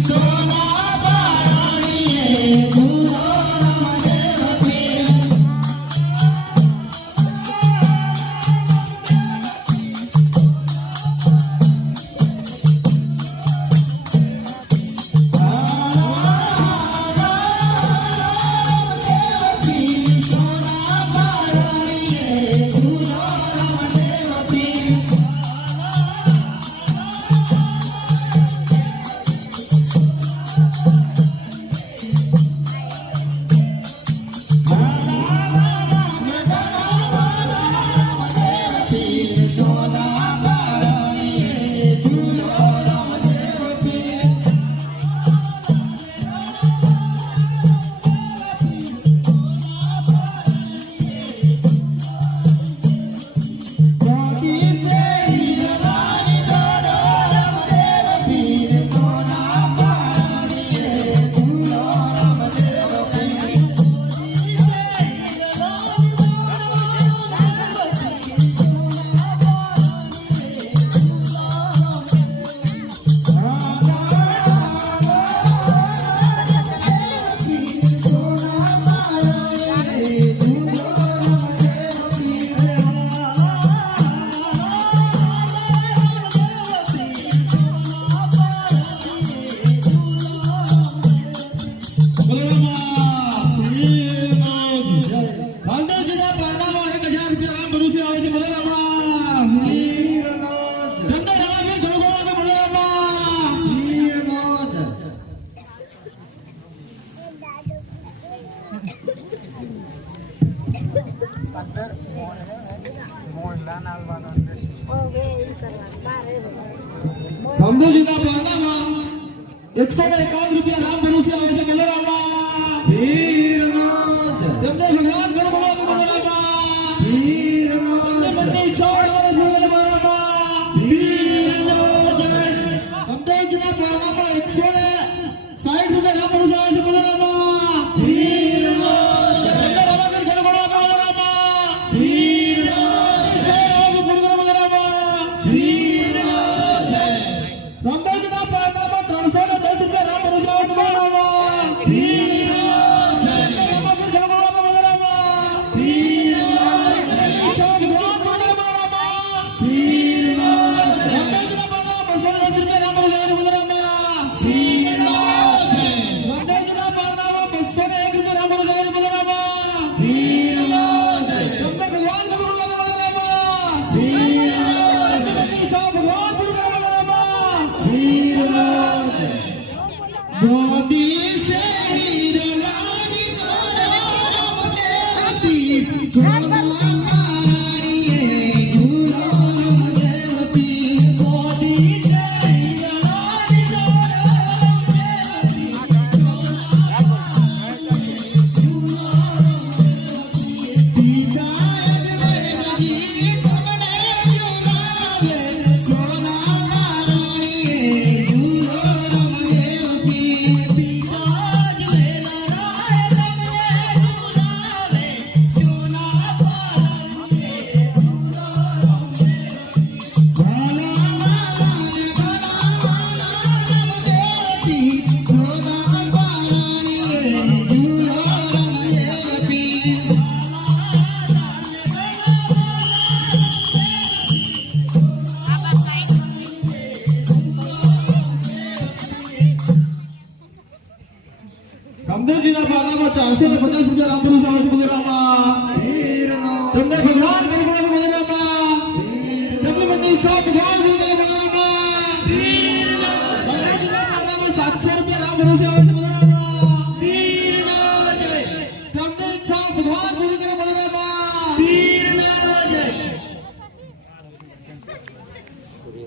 Come on. રામદોજીના પ્રાર્થનામાં એકસો ને એકાવન રૂપિયા રામ ભરોસે આવે છે બોલો રામા. રામદેવજીના પાલામાં ચારસો ને પચાસ રૂપિયા રામપુરુષ આવે છે બલિરામા તમને ભગવાન ભગવાન બલિરામા તમને બધી ઈચ્છા ભગવાન ભગવાન